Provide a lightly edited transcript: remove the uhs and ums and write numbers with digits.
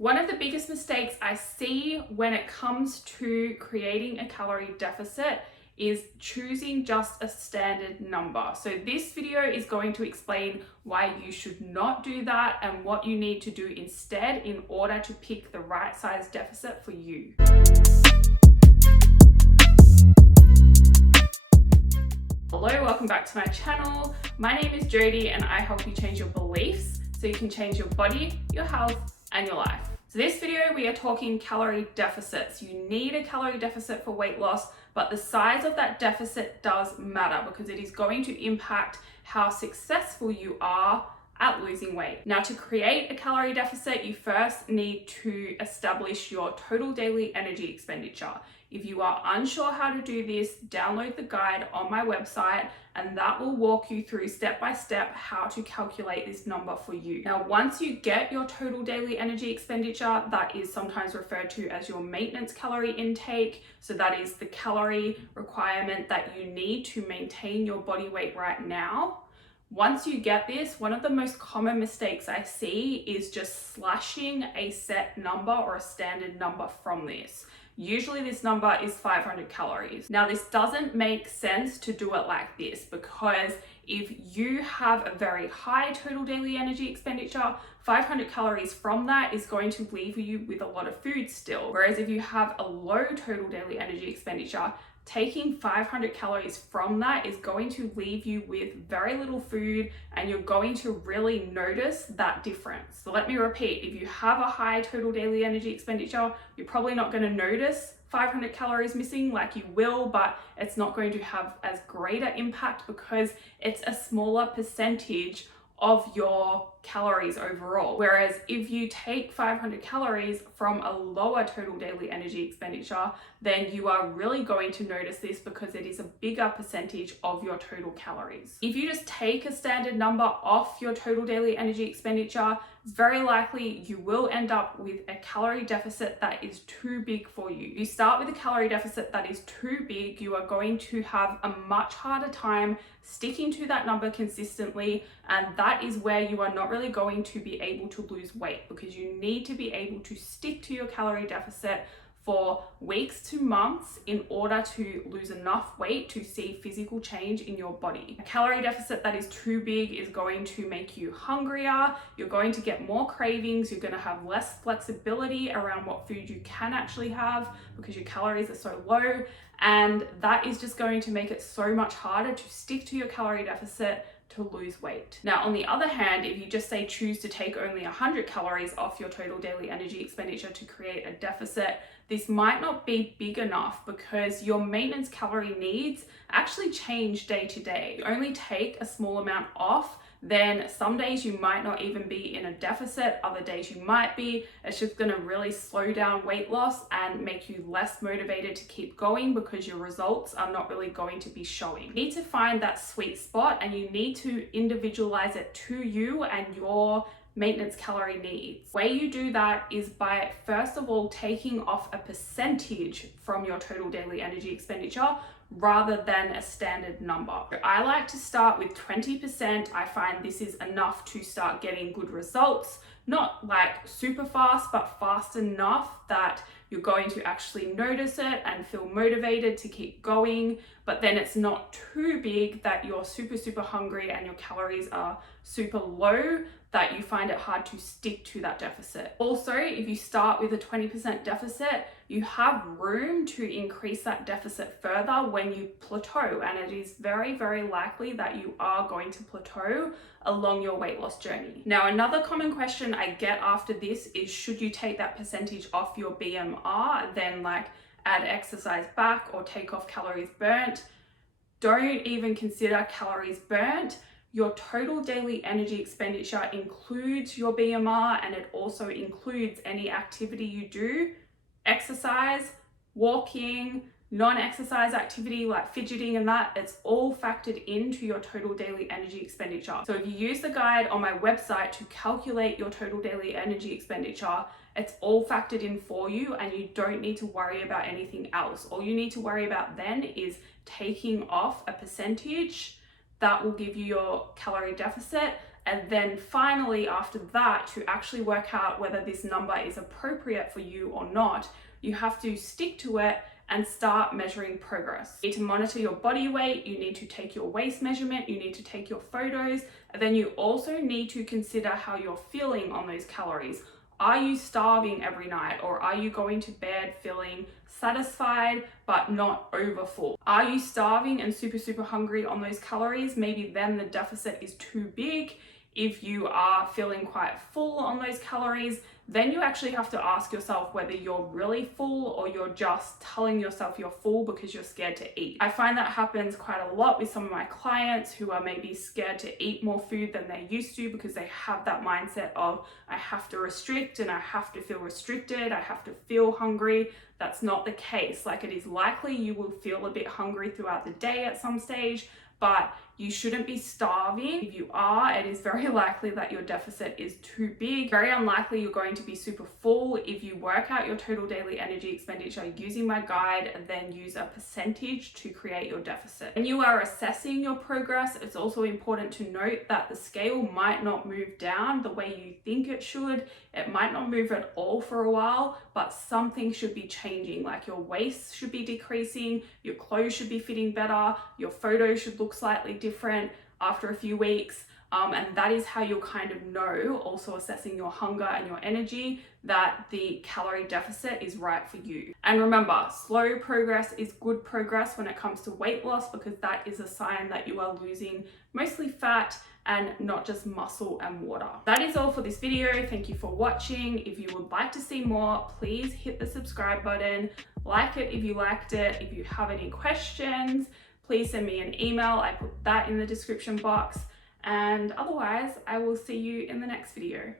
One of the biggest mistakes I see when it comes to creating a calorie deficit is choosing just a standard number. So this video is going to explain why you should not do that and what you need to do instead in order to pick the right size deficit for you. Hello, welcome back to my channel. My name is Jodie and I help you change your beliefs so you can change your body, your health, and your life. So this video, we are talking calorie deficits. You need a calorie deficit for weight loss, but the size of that deficit does matter because it is going to impact how successful you are at losing weight. Now, to create a calorie deficit, you first need to establish your total daily energy expenditure. If you are unsure how to do this, download the guide on my website and that will walk you through step by step how to calculate this number for you. Now, once you get your total daily energy expenditure, that is sometimes referred to as your maintenance calorie intake. So that is the calorie requirement that you need to maintain your body weight right now. Once you get this, one of the most common mistakes I see is just slashing a set number or a standard number from this. Usually this number is 500 calories. Now, this doesn't make sense to do it like this because if you have a very high total daily energy expenditure, 500 calories from that is going to leave you with a lot of food still. Whereas if you have a low total daily energy expenditure, taking 500 calories from that is going to leave you with very little food and you're going to really notice that difference. So let me repeat, if you have a high total daily energy expenditure, you're probably not going to notice 500 calories missing like you will, but it's not going to have as greater impact because it's a smaller percentage of your calories overall. Whereas if you take 500 calories from a lower total daily energy expenditure, then you are really going to notice this because it is a bigger percentage of your total calories. If you just take a standard number off your total daily energy expenditure, it's very likely you will end up with a calorie deficit that is too big for you. If you start with a calorie deficit that is too big, you are going to have a much harder time sticking to that number consistently, and that is where you are not really going to be able to lose weight because you need to be able to stick to your calorie deficit for weeks to months in order to lose enough weight to see physical change in your body. A calorie deficit that is too big is going to make you hungrier, you're going to get more cravings, you're going to have less flexibility around what food you can actually have because your calories are so low, and that is just going to make it so much harder to stick to your calorie deficit to lose weight. Now, on the other hand, if you just say choose to take only 100 calories off your total daily energy expenditure to create a deficit, this might not be big enough because your maintenance calorie needs actually change day to day. You only take a small amount off, then some days you might not even be in a deficit, other days you might be. It's just gonna really slow down weight loss and make you less motivated to keep going because your results are not really going to be showing. You need to find that sweet spot and you need to individualize it to you and your maintenance calorie needs. The way you do that is by first of all taking off a percentage from your total daily energy expenditure rather than a standard number. I like to start with 20%. I find this is enough to start getting good results. Not like super fast, but fast enough that you're going to actually notice it and feel motivated to keep going. But then it's not too big that you're super hungry and your calories are super low that you find it hard to stick to that deficit. Also, if you start with a 20% deficit, you have room to increase that deficit further when you plateau, and it is very likely that you are going to plateau along your weight loss journey. Now, another common question I get after this is, should you take that percentage off your BMR, then like add exercise back or take off calories burnt? Don't even consider calories burnt. Your total daily energy expenditure includes your BMR and it also includes any activity you do, exercise, walking, non-exercise activity like fidgeting and that, it's all factored into your total daily energy expenditure. So if you use the guide on my website to calculate your total daily energy expenditure, it's all factored in for you and you don't need to worry about anything else. All you need to worry about then is taking off a percentage that will give you your calorie deficit And then finally, after that, to actually work out whether this number is appropriate for you or not, you have to stick to it and start measuring progress. You need to monitor your body weight, you need to take your waist measurement, you need to take your photos, and then you also need to consider how you're feeling on those calories. Are you starving every night, or are you going to bed feeling satisfied but not over full? Are you starving and super hungry on those calories? Maybe then the deficit is too big. If you are feeling quite full on those calories, then you actually have to ask yourself whether you're really full or you're just telling yourself you're full because you're scared to eat. I find that happens quite a lot with some of my clients who are maybe scared to eat more food than they used to because they have that mindset of, I have to restrict and I have to feel restricted, I have to feel hungry. That's not the case. Like, it is likely you will feel a bit hungry throughout the day at some stage, but you shouldn't be starving. If you are, it is very likely that your deficit is too big. Very unlikely you're going to be super full. If you work out your total daily energy expenditure using my guide and then use a percentage to create your deficit. When you are assessing your progress, it's also important to note that the scale might not move down the way you think it should. It might not move at all for a while, but something should be changing. Like, your waist should be decreasing, your clothes should be fitting better, your photos should look slightly different after a few weeks. And that is how you'll kind of know, also assessing your hunger and your energy, that the calorie deficit is right for you. And remember, slow progress is good progress when it comes to weight loss, because that is a sign that you are losing mostly fat and not just muscle and water. That is all for this video. Thank you for watching. If you would like to see more, please hit the subscribe button, like it if you liked it. If you have any questions, please send me an email. I put that in the description box. And otherwise, I will see you in the next video.